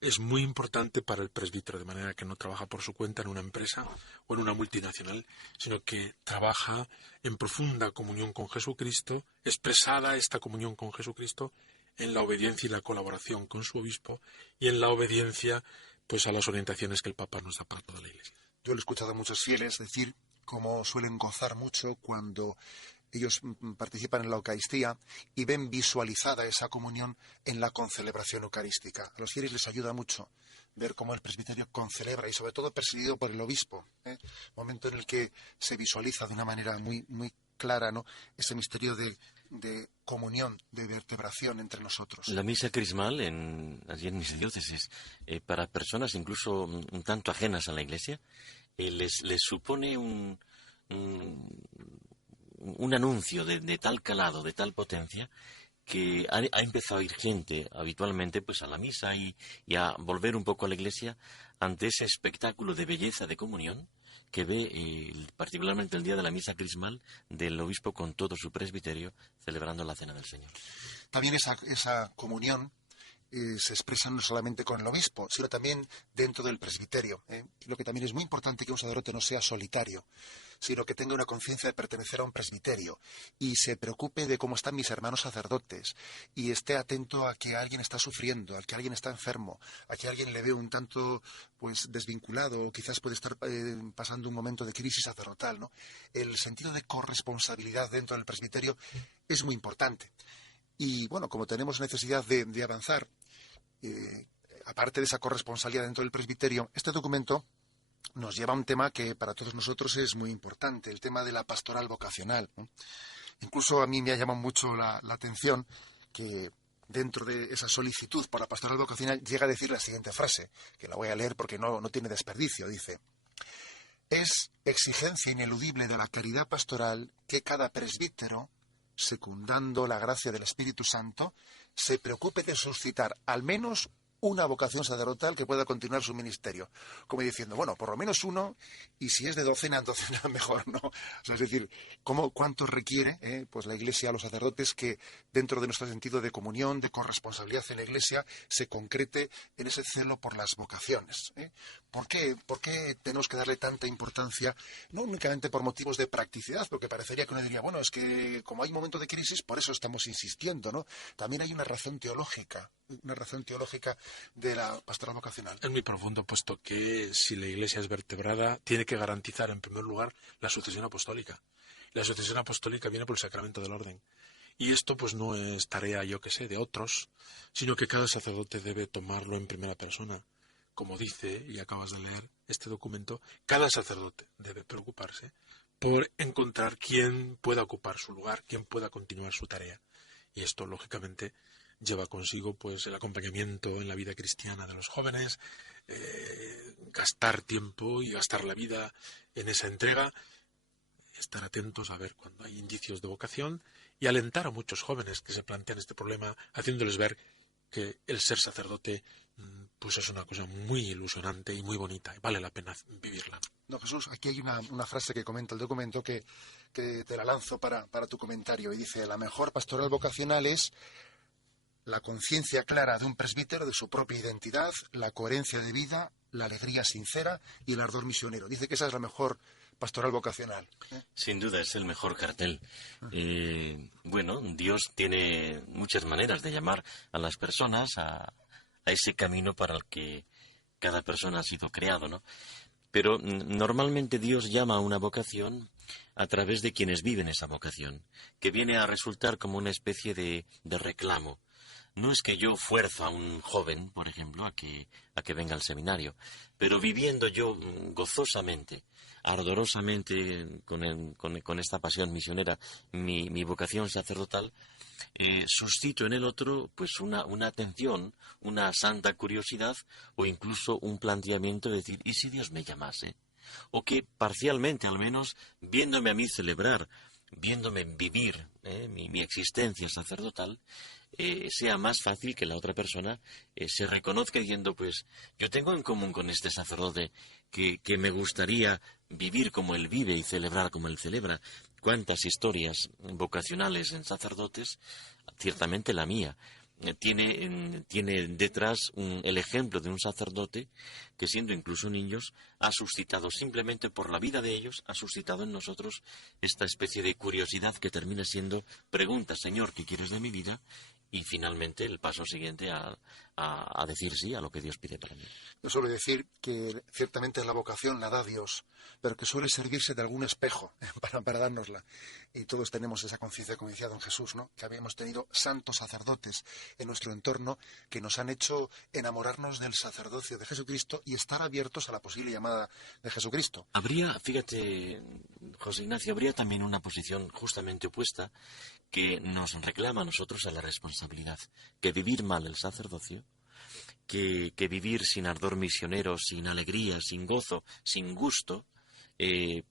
es muy importante para el presbítero, de manera que no trabaja por su cuenta en una empresa o en una multinacional, sino que trabaja en profunda comunión con Jesucristo, expresada esta comunión con Jesucristo en la obediencia y la colaboración con su obispo y en la obediencia pues a las orientaciones que el Papa nos da para toda la Iglesia. Yo he escuchado a muchos fieles decir cómo suelen gozar mucho cuando ellos participan en la Eucaristía y ven visualizada esa comunión en la concelebración eucarística. A los fieles les ayuda mucho ver cómo el presbiterio concelebra, y sobre todo presidido por el obispo, momento en el que se visualiza de una manera muy, muy clara, ¿no?, ese misterio de comunión, de vertebración entre nosotros. La misa crismal, allí en mis diócesis, para personas incluso un tanto ajenas a la Iglesia, les supone un anuncio de tal calado, de tal potencia, que ha empezado a ir gente habitualmente pues a la misa y a volver un poco a la Iglesia ante ese espectáculo de belleza, de comunión, que ve particularmente el día de la misa crismal del obispo con todo su presbiterio celebrando la Cena del Señor. También esa comunión se expresa no solamente con el obispo, sino también dentro del presbiterio. Lo que también es muy importante, que un sacerdote no sea solitario, sino que tenga una conciencia de pertenecer a un presbiterio y se preocupe de cómo están mis hermanos sacerdotes y esté atento a que alguien está sufriendo, a que alguien está enfermo, a que alguien le ve un tanto pues desvinculado o quizás puede estar pasando un momento de crisis sacerdotal, ¿no? El sentido de corresponsabilidad dentro del presbiterio es muy importante. Y bueno, como tenemos necesidad de avanzar, aparte de esa corresponsabilidad dentro del presbiterio, este documento nos lleva a un tema que para todos nosotros es muy importante, el tema de la pastoral vocacional, ¿no? Incluso a mí me ha llamado mucho la atención que dentro de esa solicitud por la pastoral vocacional llega a decir la siguiente frase, que la voy a leer porque no tiene desperdicio. Dice: es exigencia ineludible de la caridad pastoral que cada presbítero, secundando la gracia del Espíritu Santo, se preocupe de suscitar al menos una vocación sacerdotal que pueda continuar su ministerio. Como diciendo, bueno, por lo menos uno, y si es de docena en docena, mejor, ¿no? O sea, es decir, ¿cuánto requiere pues la Iglesia a los sacerdotes que dentro de nuestro sentido de comunión, de corresponsabilidad en la Iglesia, se concrete en ese celo por las vocaciones? ¿Por qué tenemos que darle tanta importancia? No únicamente por motivos de practicidad, porque parecería que uno diría, bueno, es que como hay un momento de crisis, por eso estamos insistiendo, ¿no? También hay una razón teológica de la pastoral vocacional. Es muy profundo, puesto que si la Iglesia es vertebrada, tiene que garantizar en primer lugar la sucesión apostólica. La sucesión apostólica viene por el sacramento del orden. Y esto pues no es tarea, de otros, sino que cada sacerdote debe tomarlo en primera persona. Como dice, y acabas de leer este documento, cada sacerdote debe preocuparse por encontrar quién pueda ocupar su lugar, quién pueda continuar su tarea. Y esto, lógicamente, lleva consigo pues el acompañamiento en la vida cristiana de los jóvenes, gastar tiempo y gastar la vida en esa entrega, estar atentos a ver cuando hay indicios de vocación y alentar a muchos jóvenes que se plantean este problema, haciéndoles ver que el ser sacerdote pues es una cosa muy ilusionante y muy bonita y vale la pena vivirla. No, Jesús, aquí hay una frase que comenta el documento que te la lanzo para tu comentario, y dice: la mejor pastoral vocacional es la conciencia clara de un presbítero de su propia identidad, la coherencia de vida, la alegría sincera y el ardor misionero. Dice que esa es la mejor pastoral vocacional. Sin duda es el mejor cartel. Bueno, Dios tiene muchas maneras de llamar a las personas a ese camino para el que cada persona ha sido creado, ¿no? Pero normalmente Dios llama a una vocación a través de quienes viven esa vocación, que viene a resultar como una especie de reclamo. No es que yo fuerzo a un joven, por ejemplo, a que venga al seminario, pero viviendo yo gozosamente, ardorosamente, con esta pasión misionera, mi vocación sacerdotal, suscito en el otro pues una atención, una santa curiosidad o incluso un planteamiento de decir, ¿y si Dios me llamase? O que parcialmente, al menos, viéndome a mí celebrar, viéndome vivir mi existencia sacerdotal, sea más fácil que la otra persona se reconozca diciendo, pues, yo tengo en común con este sacerdote que me gustaría vivir como él vive y celebrar como él celebra. Cuántas historias vocacionales en sacerdotes, ciertamente la mía, tiene detrás el ejemplo de un sacerdote que, siendo incluso niños, ha suscitado, simplemente por la vida de ellos, ha suscitado en nosotros esta especie de curiosidad que termina siendo pregunta: Señor, ¿qué quieres de mi vida? Y finalmente el paso siguiente a decir sí a lo que Dios pide para mí. Yo suelo decir que ciertamente la vocación la da Dios, pero que suele servirse de algún espejo para dárnosla. Y todos tenemos esa conciencia, como decía don Jesús, ¿no? Que habíamos tenido santos sacerdotes en nuestro entorno que nos han hecho enamorarnos del sacerdocio de Jesucristo y estar abiertos a la posible llamada de Jesucristo. Habría, fíjate, José Ignacio, habría también una posición justamente opuesta que nos reclama a nosotros a la responsabilidad, que vivir mal el sacerdocio, que vivir sin ardor misionero, sin alegría, sin gozo, sin gusto,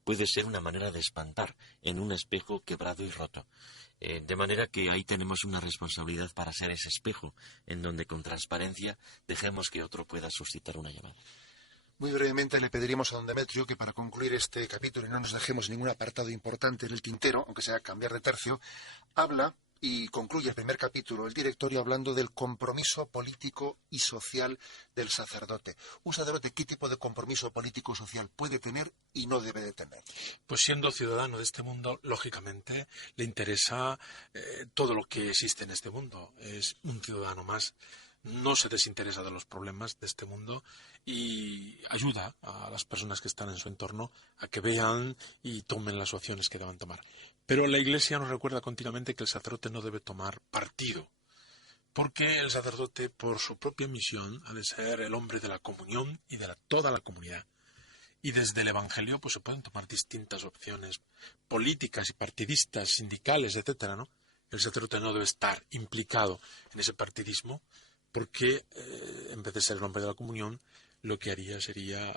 puede ser una manera de espantar en un espejo quebrado y roto. De manera que ahí tenemos una responsabilidad para ser ese espejo en donde con transparencia dejemos que otro pueda suscitar una llamada. Muy brevemente le pediríamos a don Demetrio que, para concluir este capítulo y no nos dejemos ningún apartado importante en el tintero, aunque sea cambiar de tercio, habla y concluye el primer capítulo, el directorio, hablando del compromiso político y social del sacerdote. Un sacerdote, ¿qué tipo de compromiso político social puede tener y no debe de tener? Pues siendo ciudadano de este mundo, lógicamente le interesa todo lo que existe en este mundo. Es un ciudadano más. No se desinteresa de los problemas de este mundo y ayuda a las personas que están en su entorno a que vean y tomen las opciones que deban tomar. Pero la Iglesia nos recuerda continuamente que el sacerdote no debe tomar partido, porque el sacerdote, por su propia misión, ha de ser el hombre de la comunión y de toda la comunidad. Y desde el Evangelio pues se pueden tomar distintas opciones políticas y partidistas, sindicales, etcétera, ¿no? El sacerdote no debe estar implicado en ese partidismo, porque en vez de ser el hombre de la comunión, lo que haría sería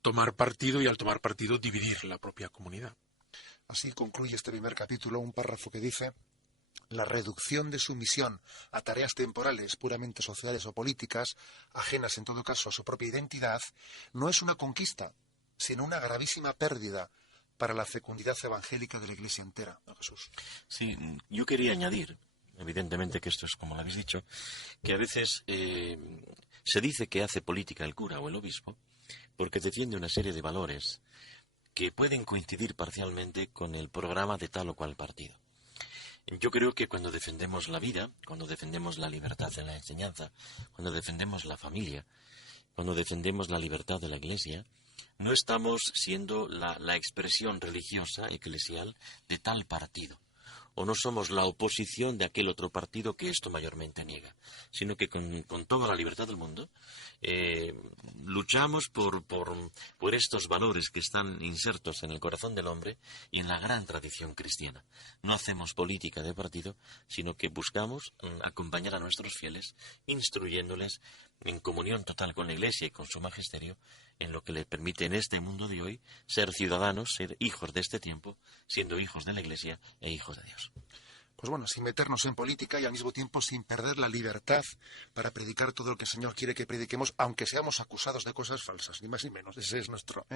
tomar partido y, al tomar partido, dividir la propia comunidad. Así concluye este primer capítulo, un párrafo que dice: la reducción de su misión a tareas temporales, puramente sociales o políticas, ajenas en todo caso a su propia identidad, no es una conquista, sino una gravísima pérdida para la fecundidad evangélica de la Iglesia entera, ¿no, Jesús? Sí, yo quería añadir, evidentemente que esto es como lo habéis dicho, que a veces se dice que hace política el cura o el obispo porque defiende una serie de valores que pueden coincidir parcialmente con el programa de tal o cual partido. Yo creo que cuando defendemos la vida, cuando defendemos la libertad en la enseñanza, cuando defendemos la familia, cuando defendemos la libertad de la Iglesia, no estamos siendo la expresión religiosa, eclesial, de tal partido. O no somos la oposición de aquel otro partido que esto mayormente niega, sino que con toda la libertad del mundo luchamos por estos valores que están insertos en el corazón del hombre y en la gran tradición cristiana. No hacemos política de partido, sino que buscamos acompañar a nuestros fieles, instruyéndoles en comunión total con la Iglesia y con su magisterio, en lo que le permite en este mundo de hoy ser ciudadanos, ser hijos de este tiempo, siendo hijos de la Iglesia e hijos de Dios. Pues bueno, sin meternos en política y al mismo tiempo sin perder la libertad para predicar todo lo que el Señor quiere que prediquemos, aunque seamos acusados de cosas falsas, ni más ni menos. Ese es nuestro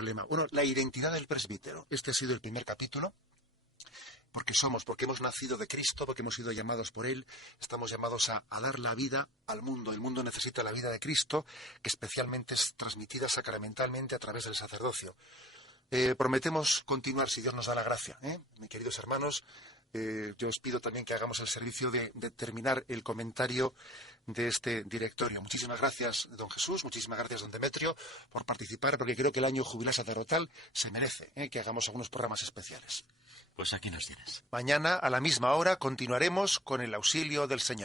lema. Bueno, la identidad del presbítero. Este ha sido el primer capítulo. Porque hemos nacido de Cristo, porque hemos sido llamados por Él, estamos llamados a dar la vida al mundo. El mundo necesita la vida de Cristo, que especialmente es transmitida sacramentalmente a través del sacerdocio. Prometemos continuar, si Dios nos da la gracia. Mis queridos hermanos, yo os pido también que hagamos el servicio de terminar el comentario de este directorio. Muchísimas gracias, don Jesús, muchísimas gracias, don Demetrio, por participar, porque creo que el año jubilar sacerdotal se merece que hagamos algunos programas especiales. Pues aquí nos tienes. Mañana, a la misma hora, continuaremos con el auxilio del Señor.